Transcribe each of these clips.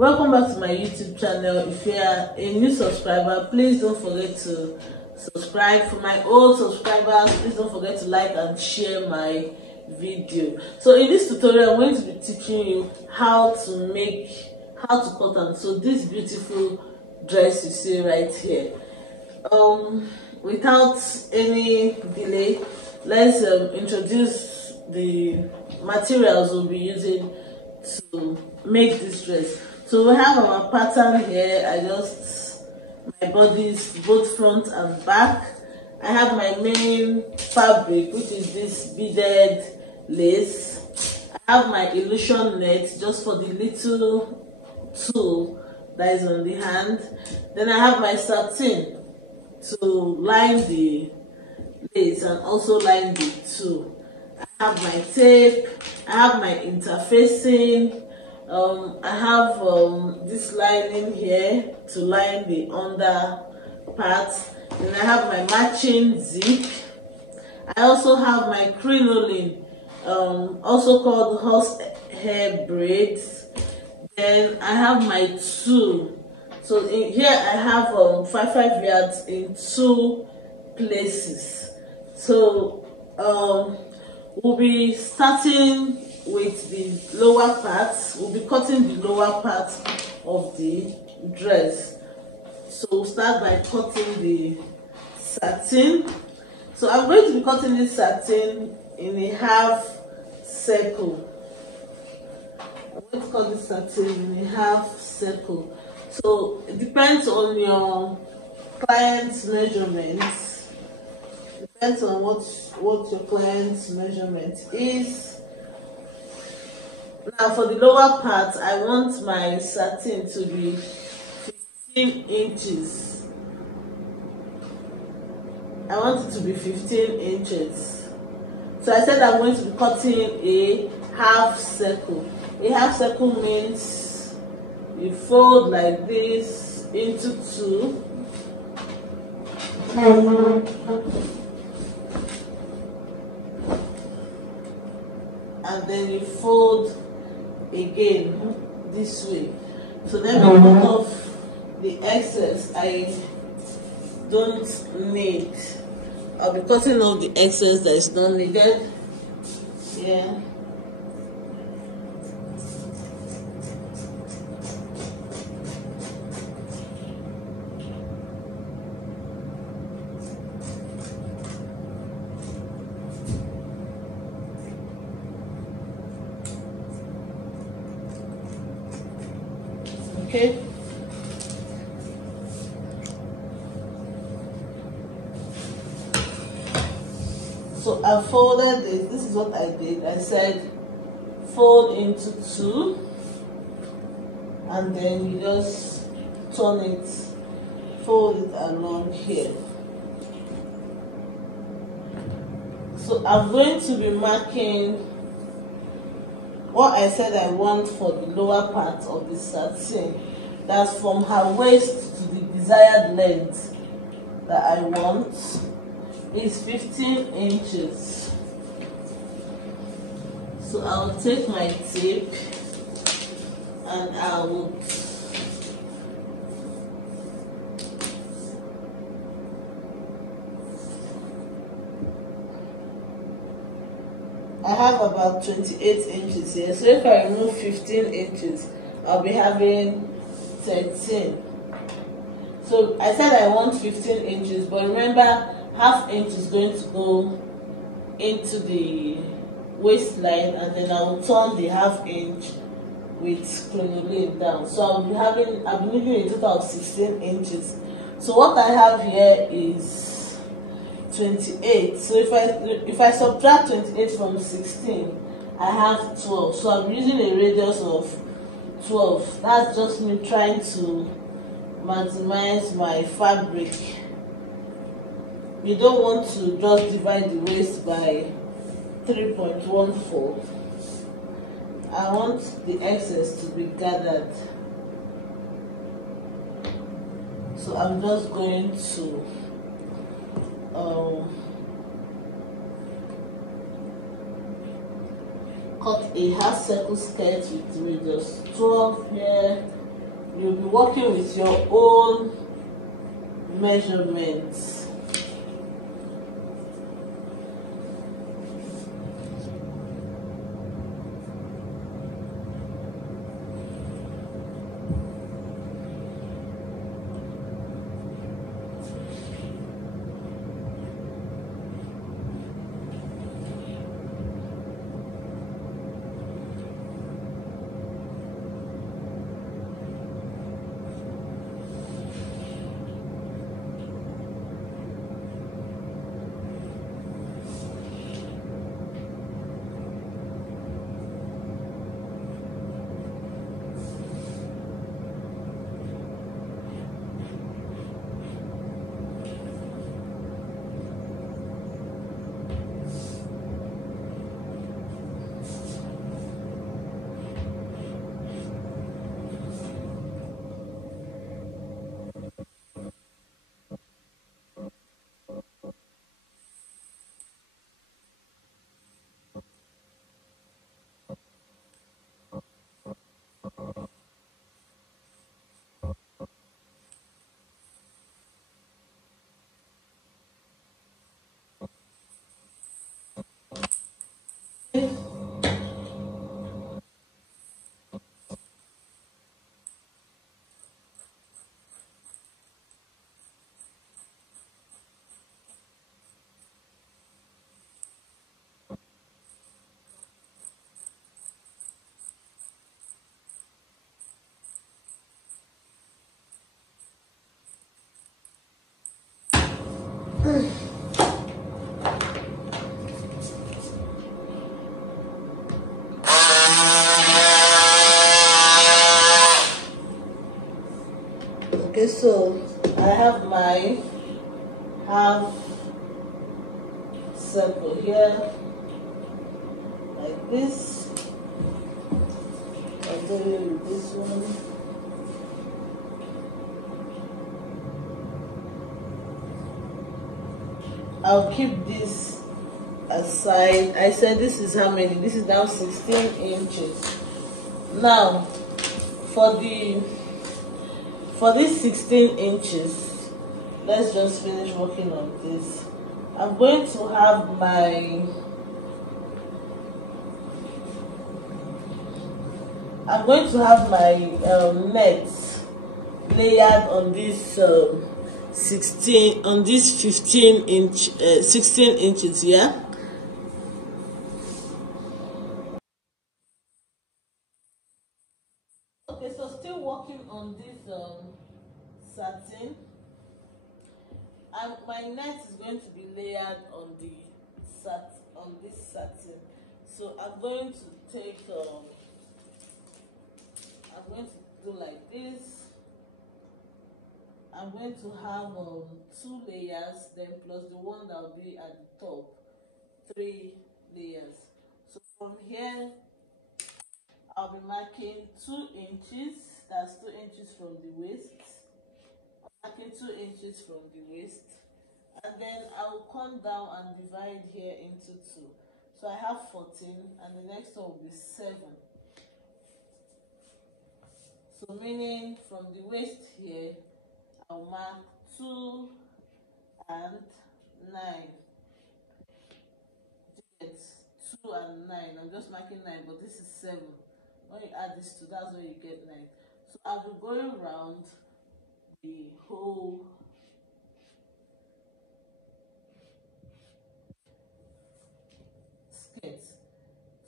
Welcome back to my YouTube channel. If you are a new subscriber, please don't forget to subscribe. For my old subscribers, please don't forget to like and share my video. So in this tutorial, I'm going to be teaching you how to cut on. So this beautiful dress you see right here. Without any delay, let's introduce the materials we'll be using to make this dress. So we have our pattern here. My bodies, both front and back. I have my main fabric, which is this beaded lace. I have my illusion net, just for the little tool that is on the hand. Then I have my satin to line the lace and also line the tool. I have my tape, I have my interfacing, I have this lining here to line the under part. Then I have my matching zip. I also have my crinoline, also called horsehair braids. Then I have my tool. So in here I have 5 yards in 2 places. So we'll be starting with the lower part. We'll be cutting the lower part of the dress. So we'll start by cutting the satin. So I'm going to be cutting this satin in a half circle. I'm going to cut this satin in a half circle. So it depends on your client's measurements. Depends on what your client's measurement is. Now for the lower part, I want my satin to be 15 inches. I want it to be 15 inches. So I said I'm going to be cutting a half circle. A half circle means you fold like this into 2. And then you fold again this way. So then we cut off the excess I don't need. I'll be cutting off the excess that is not needed. Yeah. Okay. So I folded this. This is what I did. I said fold into 2, and then you just turn it, fold it along here. So I'm going to be marking what I said I want for the lower part of the satin. That's from her waist to the desired length that I want is 15 inches. So I'll take my tape and I will I have about 28 inches here. So if I remove 15 inches, I'll be having 13. So I said I want 15 inches, but remember, half inch is going to go into the waistline, and then I will turn the half inch with crinoline down. So I'll be needing a total of 16 inches. So what I have here is 28. So if I subtract 28 from 16, I have 12. So I'm using a radius of 12. That's just me trying to maximize my fabric. You don't want to just divide the waist by 3.14. I want the excess to be gathered. So I'm just going to cut a half circle skirt with radius 12 here you'll be working with your own measurements. Okay, so I have my half circle here, like this. I'll do it with this one. I'll keep this aside. I said this is how many? This is now 16 inches. Now, for this 16 inches, let's just finish working on this. I'm going to have my net layered on this 16 on this 15 inch 16 inches, yeah. Okay, so still working on this satin, and my net is going to be layered on this satin. So I'm going to take I'm going to do like this. I'm going to have 2 layers, then plus the one that will be at the top, 3 layers. So from here, I'll be marking 2 inches. That's 2 inches from the waist. I'm marking 2 inches from the waist, and then I will come down and divide here into 2. So I have 14, and the next one will be 7. So meaning from the waist here, I'll mark 2 and 9. It's 2 and 9. I'm just marking 9, but this is 7. When you add this 2, that's where you get 9. So I'll be going around the whole skirt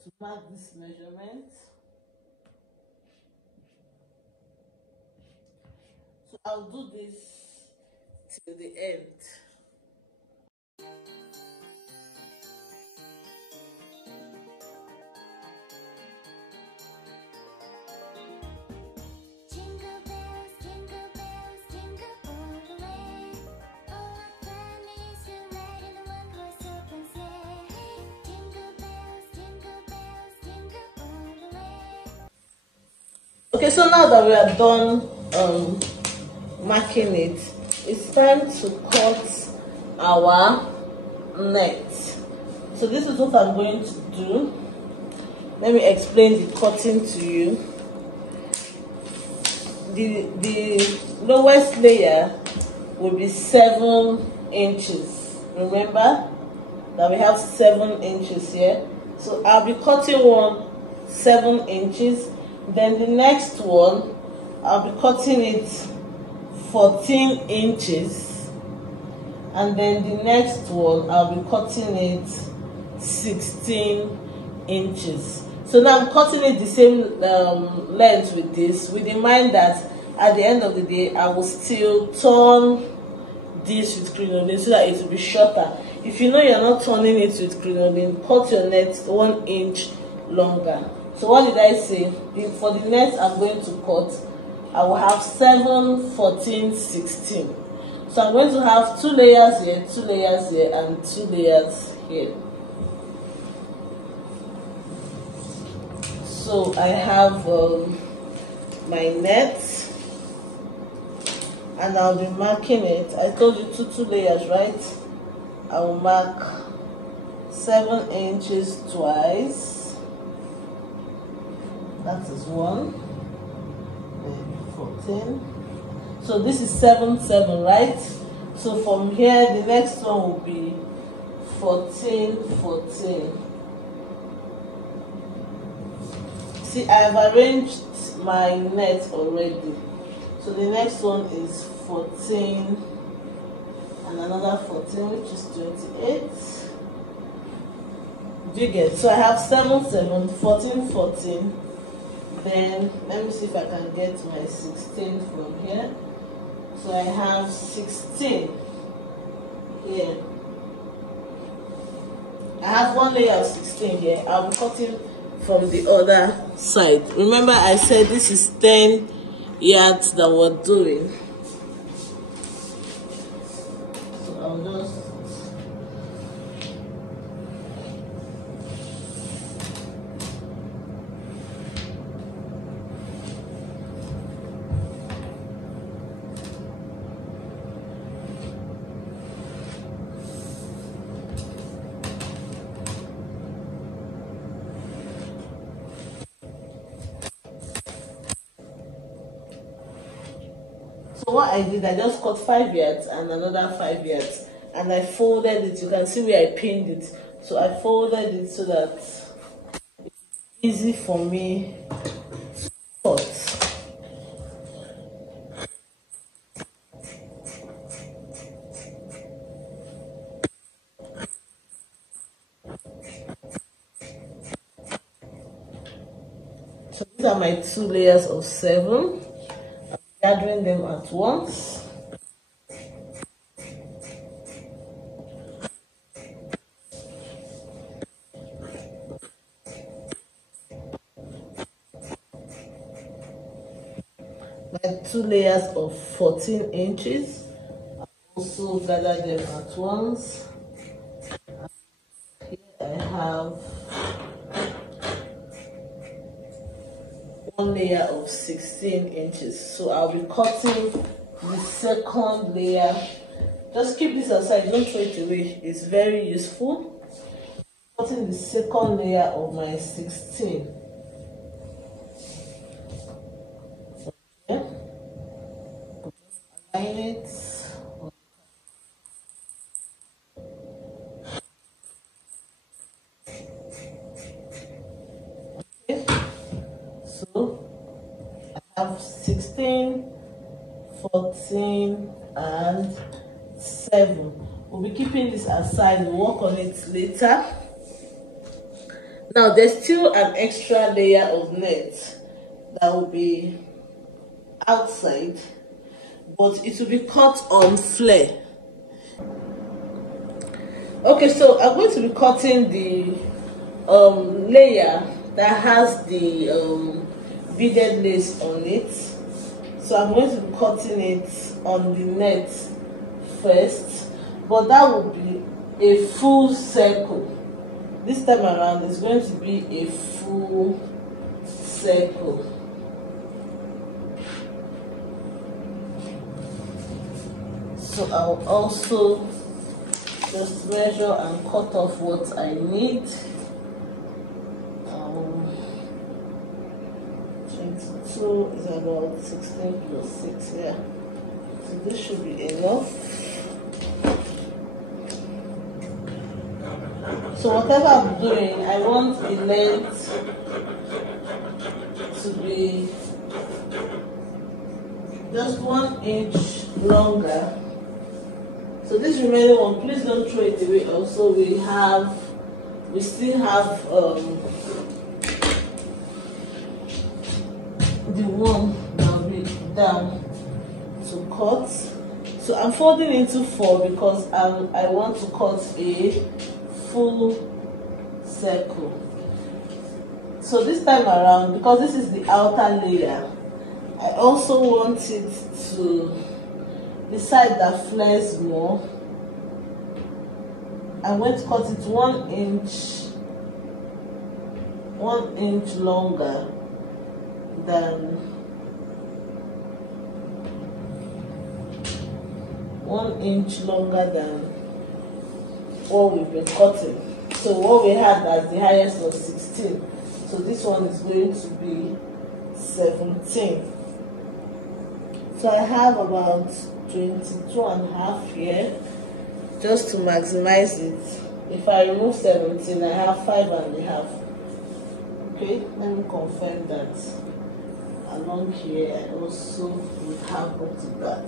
to mark this measurement. So I'll do this till the end. Okay, so now that we are done marking it, it's time to cut our net. So this is what I'm going to do. Let me explain the cutting to you. the lowest layer will be 7 inches. Remember that we have 7 inches here, so I'll be cutting one 7 inches, then the next one I'll be cutting it 14 inches, and then the next one I'll be cutting it 16 inches. So now I'm cutting it the same length with this, with in mind that at the end of the day I will still turn this with crinoline so that it will be shorter. If you know you're not turning it with crinoline, cut your net 1 inch longer. So what did I say? For the net I'm going to cut, I will have 7, 14, 16. So I'm going to have 2 layers here, 2 layers here, and 2 layers here. So I have my net, and I'll be marking it. I told you two layers, right? I will mark 7 inches twice. That is 1, then 14. So this is 7, 7, right? So from here, the next one will be 14, 14. See, I have arranged my net already. So the next one is 14 and another 14, which is 28. Do you get? So I have 7, 7, 14, 14. Then let me see if I can get my 16 from here. So I have 16 here. I have 1 layer of 16 here. I'll be cutting from the other side. Remember I said this is 10 yards that we're doing. So I'll just So what I did, I just cut 5 yards and another 5 yards, and I folded it. You can see where I pinned it. So I folded it so that it's easy for me to cut. So these are my 2 layers of 7. Gathering them at once. My 2 layers of 14 inches. I'll also gather them at once. Here I have 1 layer of 16 inches. So I'll be cutting the second layer. Just keep this aside, don't throw it away. It's very useful. Cutting the second layer of my 16. Okay. Align it. So I have 16, 14, and 7. We'll be keeping this aside, we'll work on it later. Now there's still an extra layer of net that will be outside, but it will be cut on flare. Okay, so I'm going to be cutting the layer that has the beaded lace on it. So I'm going to be cutting it on the net first, but that will be a full circle. This time around it's going to be a full circle. So I'll also just measure and cut off what I need. 22 is about 16 plus 6, yeah. So this should be enough. So whatever I'm doing, I want the length to be just 1 inch longer. So this remaining one, please don't throw it away. Also, we still have the one that will be down to cut. So I'm folding into 4 because I want to cut a full circle. So this time around, because this is the outer layer, I also want it to the side that flares more. I'm going to cut it 1 inch longer than 1 inch longer than what we've been cutting. So what we had as the highest was 16. So this one is going to be 17. So I have about 22.5 here, just to maximize it. If I remove 17, I have 5.5. Okay, let me confirm that along here I also would have up to that.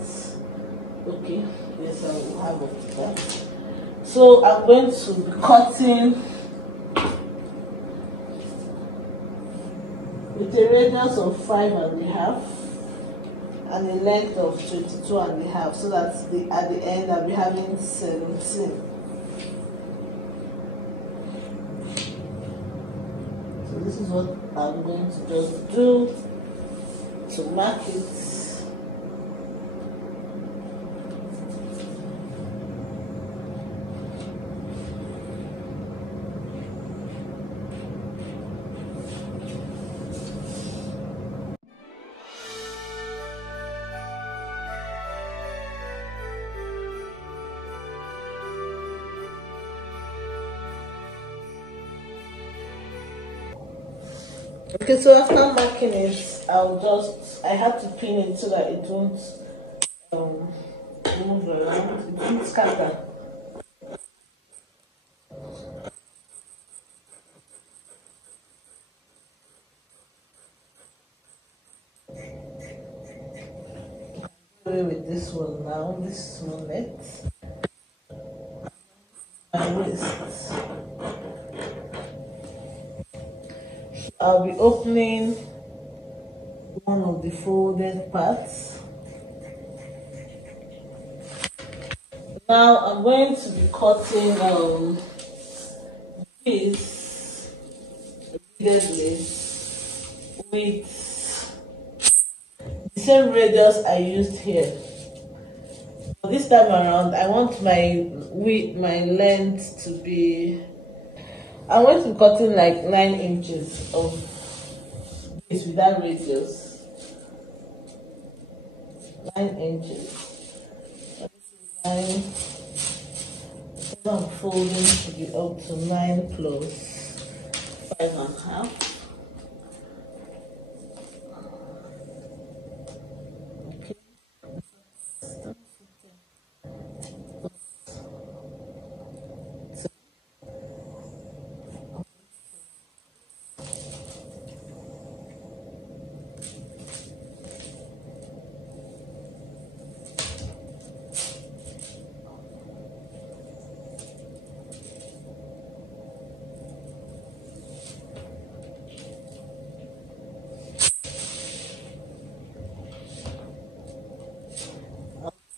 Okay, yes, I will have up to that. So I'm going to be cutting with a radius of 5.5 and a length of 22.5, so that at the end I'll be having 17. So this is what I'm going to just do to mark it. Okay, so after marking it, I have to pin it so that it won't move around, it won't scatter. Away with this one now, this one left. My wrist. I'll be opening one of the folded parts. Now I'm going to be cutting this beaded lace with the same radius I used here. This time around, I want my length to be, I want to be cutting like 9 inches of this with that radius. 9 inches. So I'm folding to be up to 9 plus 5.5.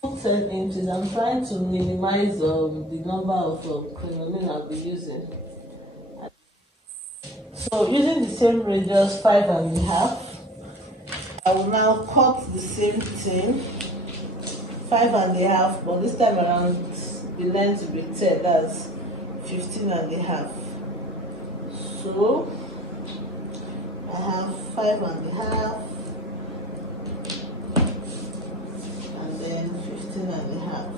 So 10 inches. I'm trying to minimize the number of crinoline I'll be using. So using the same radius 5.5, I will now cut the same thing 5.5, but this time around the length will be 10, that's 15.5. So I have 5.5 and then 15.5.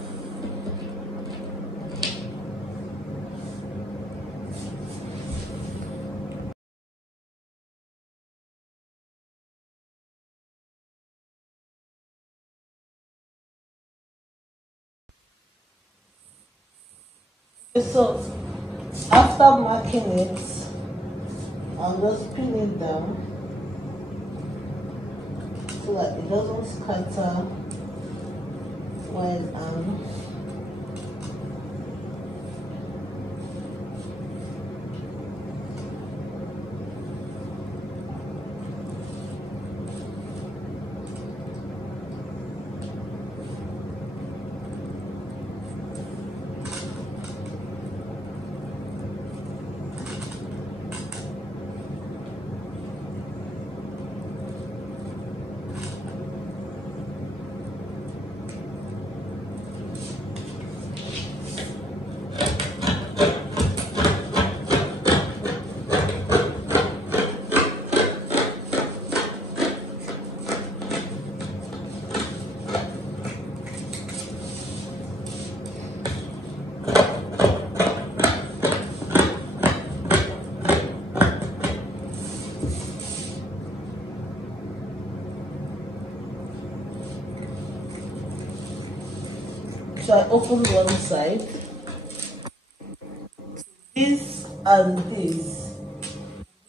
So after marking it, I'll just pin it down so that it doesn't scatter while I'm so I open one side. This and this,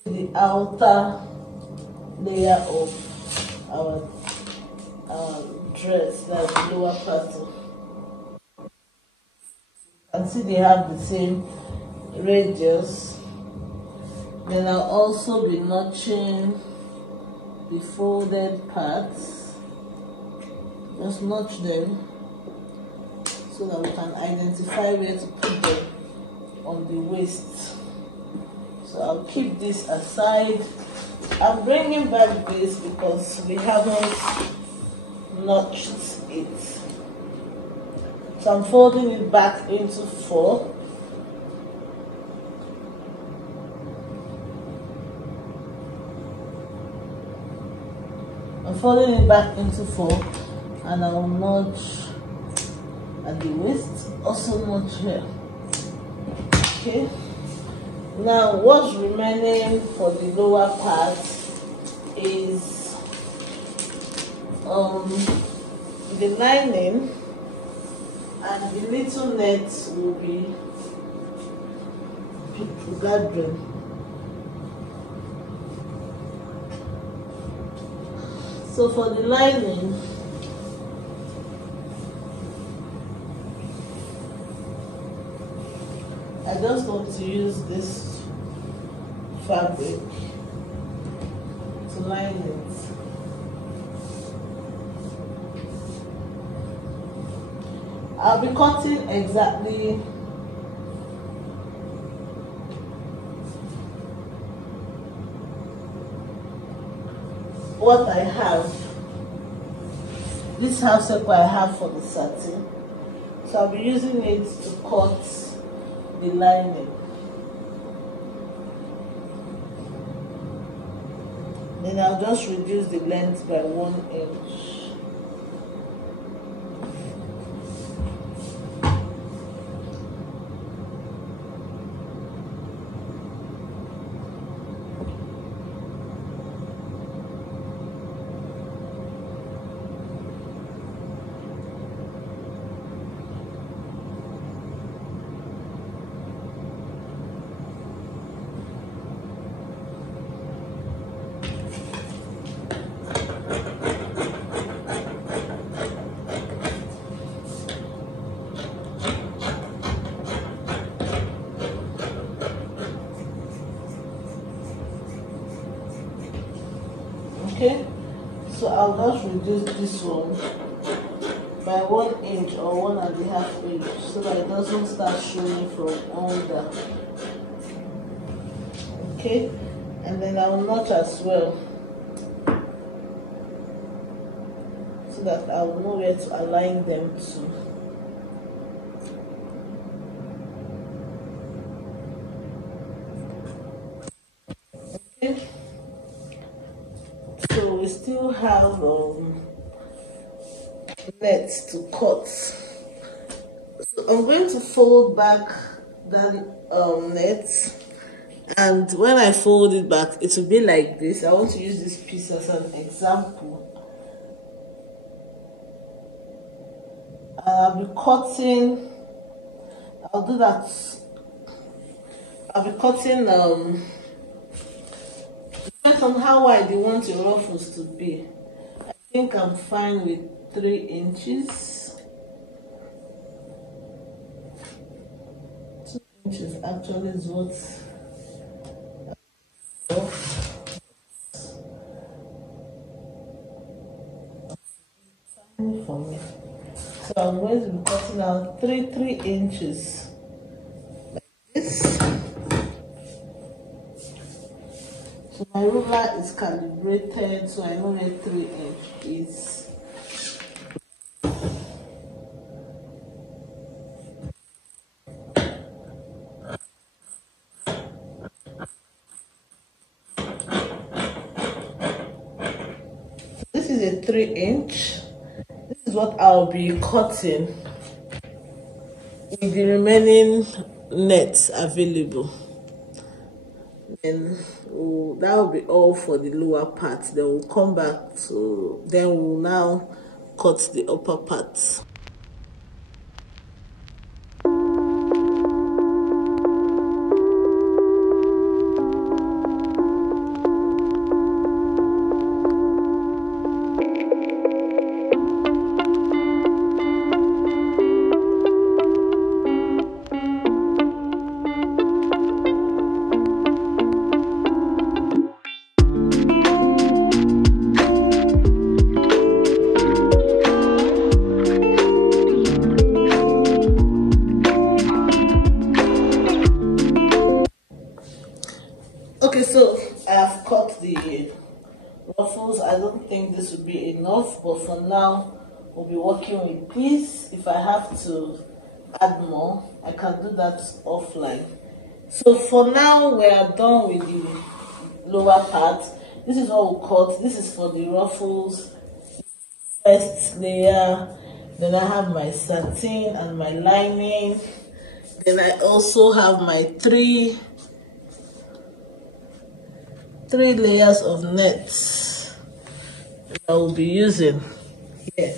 the outer layer of our dress, like the lower pattern. And see they have the same radius. Then I'll also be notching the folded parts. Just notch them so that we can identify where to put them on the waist. So I'll keep this aside. I'm bringing back this because we haven't notched it. So I'm folding it back into 4. I'm folding it back into 4, and I'll notch at the waist, also notch here. Okay. Now what's remaining for the lower part is the lining, and the little net will be gathering. So for the lining, I just want to use this fabric to line it. I'll be cutting exactly what I have. This half circle I have for the satin, so I'll be using it to cut the lining. Then I'll just reduce the length by 1 inch. Okay, so I'll just reduce this one by 1 inch or 1.5 inch so that it doesn't start showing from under. Okay, and then I'll notch as well so that I'll know where to align them to. Okay. So we still have nets to cut. So I'm going to fold back that net, and when I fold it back, it will be like this. I want to use this piece as an example. I'll I'll do that. I'll be cutting depends on how wide you want your ruffles to be. I think I'm fine with 3 inches. 2 inches actually is what for me. So I'm going to be cutting out 3 inches like this. So my ruler is calibrated, so I know where 3 inch is. This is a 3 inch. This is what I'll be cutting with the remaining nets available. And that will be all for the lower part. Then we'll come back to, then we'll now cut the upper part. Okay, so I have cut the ruffles. I don't think this will be enough, but for now we'll be working with this. If I have to add more, I can do that offline. So for now we are done with the lower part. This is what we'll cut. This is for the ruffles, first layer. Then I have my satin and my lining. Then I also have my three layers of nets that I will be using here.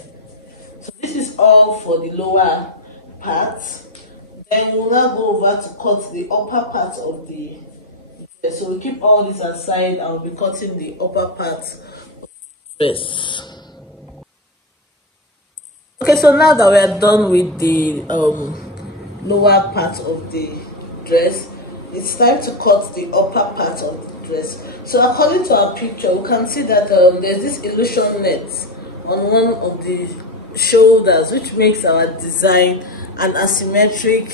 So this is all for the lower part. Then we'll now go over to cut the upper part of the dress. So we'll keep all this aside. I'll be cutting the upper part of the dress. Okay, so now that we are done with the lower part of the dress, it's time to cut the upper part of the dress. So according to our picture, we can see that there's this illusion net on one of the shoulders, which makes our design an asymmetric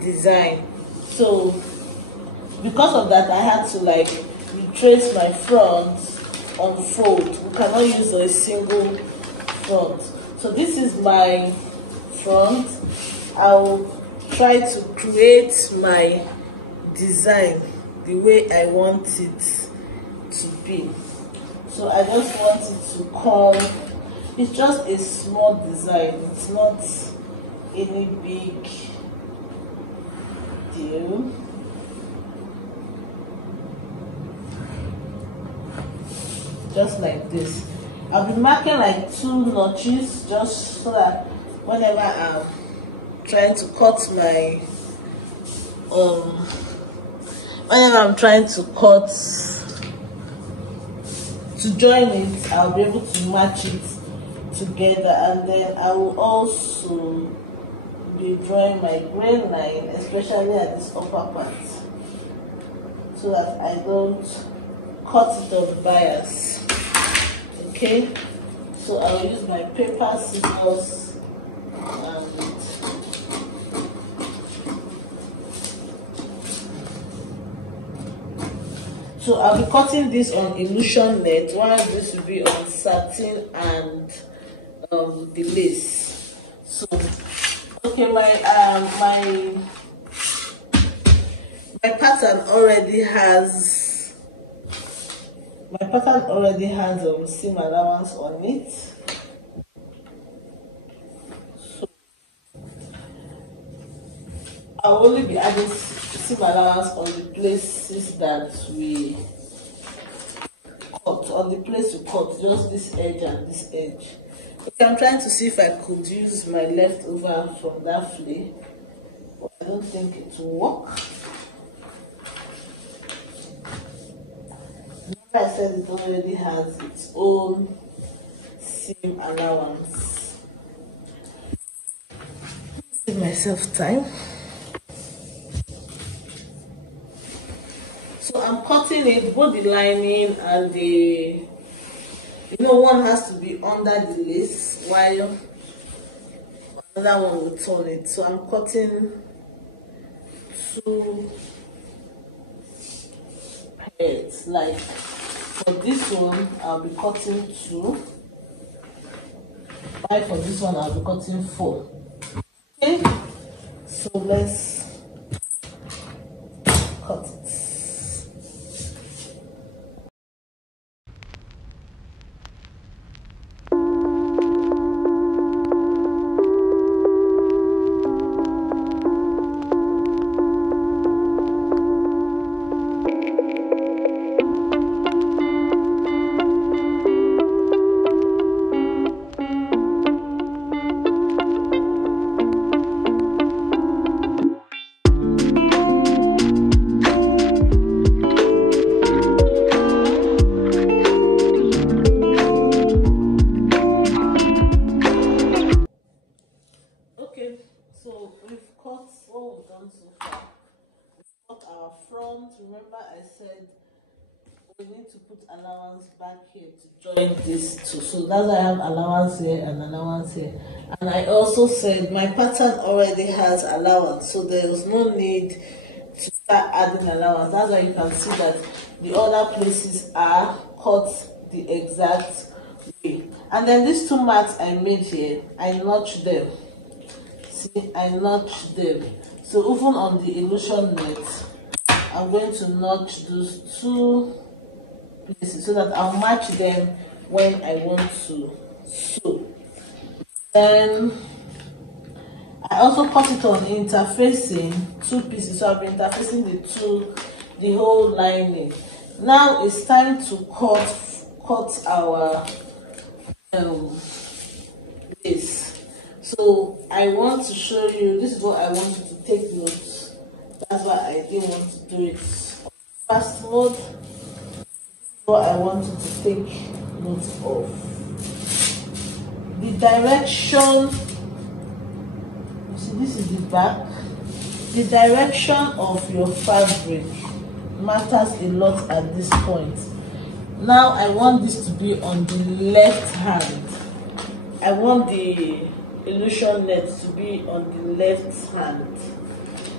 design. So because of that, I had to like retrace my front on fold. We cannot use a single front. So this is my front. I'll try to create my design the way I want it to be. So I just want it to come. It's just a small design. It's not any big deal. Just like this. I'll be marking like 2 notches just so that whenever I'm trying to cut my whenever I'm trying to cut to join it, I'll be able to match it together. And then I will also be drawing my grain line, especially at this upper part, so that I don't cut it on bias. Okay, so I'll use my paper, scissors, and so I'll be cutting this on illusion net, while this will be on satin and the lace. So okay, my pattern already has seam allowance on it. So I'll only be adding seam allowance on the places that we cut, on the place we cut, just this edge and this edge. Okay, I'm trying to see if I could use my leftover from that flea. I don't think it will work. I said it already has its own seam allowance. Give myself time. So I'm cutting it, both the lining and the, one has to be under the lace while another one will turn it. So I'm cutting 2 pairs. Like for this one, I'll be cutting 2. While for this one, I'll be cutting 4. Okay, so let's cut it. So we've cut what we've done so far. We've cut our front. Remember I said we need to put allowance back here to join these two. So that's why I have allowance here and allowance here. And I also said my pattern already has allowance, so there is no need to start adding allowance. That's why you can see that the other places are cut the exact way. And then these 2 marks I made here, I notched them. See, I notched them. So even on the illusion net, I'm going to notch those 2 places so that I'll match them when I want to sew. Then I also cut it on interfacing 2 pieces, so I'll be interfacing the whole lining. Now it's time to cut our lace. So I want to show you, this is what I want you to take notes. That's why I didn't want to do it fast mode. What I want you to take notes of. The direction, you see this is the back. The direction of your fabric matters a lot at this point. Now I want this to be on the left hand. I want the illusion net to be on the left hand.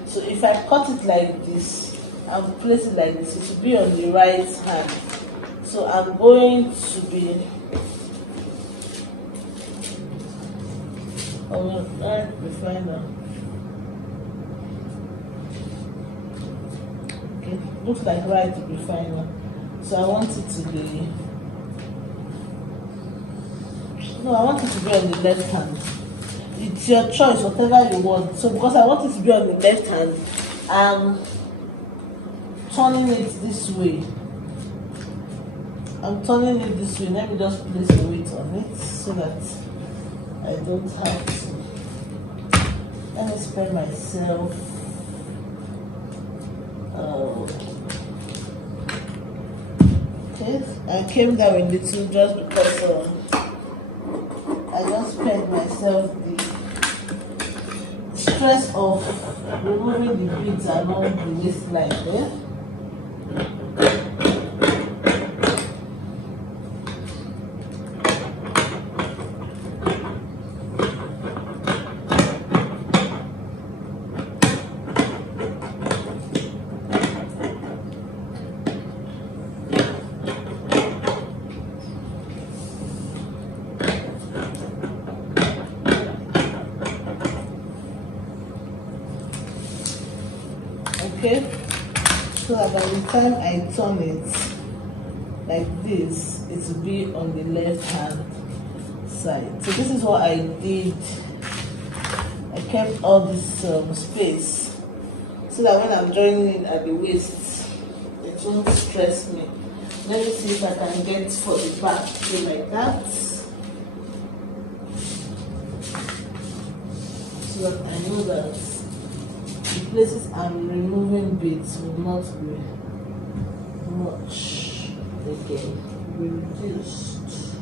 So if I cut it like this and place it like this, it will be on the right hand. So I'm going to be refiner. Okay, looks like right refiner. So I want it to be, no, I want it to be on the left hand. It's your choice, whatever you want. So because I want it to be on the left hand, I'm turning it this way. I'm turning it this way. Let me just place the weight on it so that I don't have to. Let me spare myself. Okay, I came down a little just because I just spared myself the stress of removing the beads along the waistline there. Okay, so that by the time I turn it like this, it will be on the left hand side. So this is what I did. I kept all this space so that when I'm joining it at the waist, it won't stress me. Let me see if I can get for the back, so like that, so that I know that the places I'm removing beads will not be much again, reduced.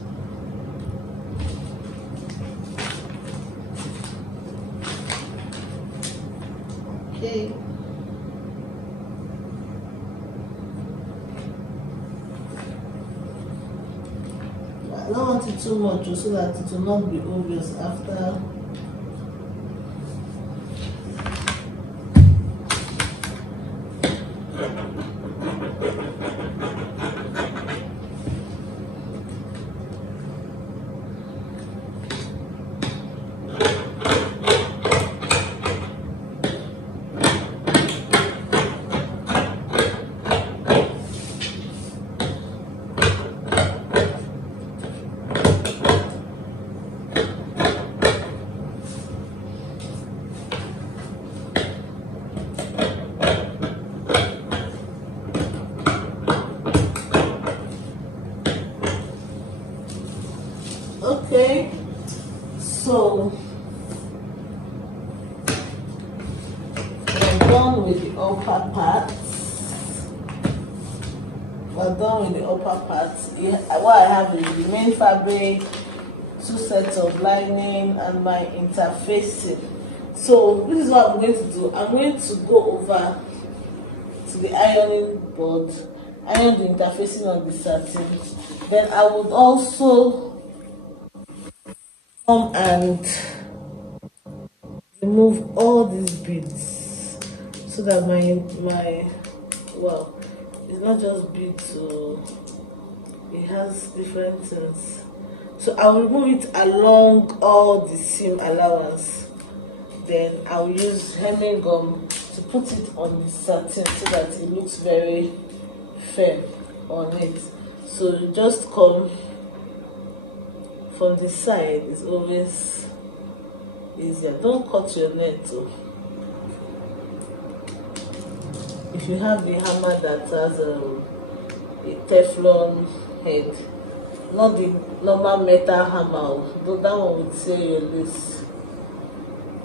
Okay. I don't want it too much so that it will not be obvious after. Okay, so we're done with the upper part. We're done with the upper part. What I have is the main fabric, 2 sets of lining, and my interfacing. So this is what I'm going to do. I'm going to go over to the ironing board, iron the interfacing on the satin. Then I would also come and remove all these beads so that my well, it's not just beads, so it has different things. So I'll remove it along all the seam allowance. Then I'll use hemming gum to put it on the satin so that it looks very fair on it. So you just come from the side, is always easier. Don't cut your net too. If you have the hammer that has a Teflon head, not the normal metal hammer, though that one would tear your lace.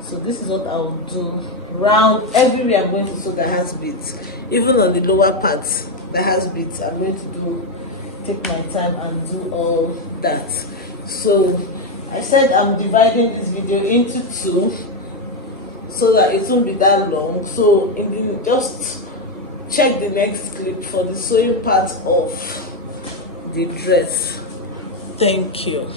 So this is what I will do round everywhere. I'm going to sew that has beads, even on the lower part that has beads. I'm going to take my time and do all that. So I said I'm dividing this video into 2 so that it won't be that long. So just check the next clip for the sewing part of the dress. Thank you.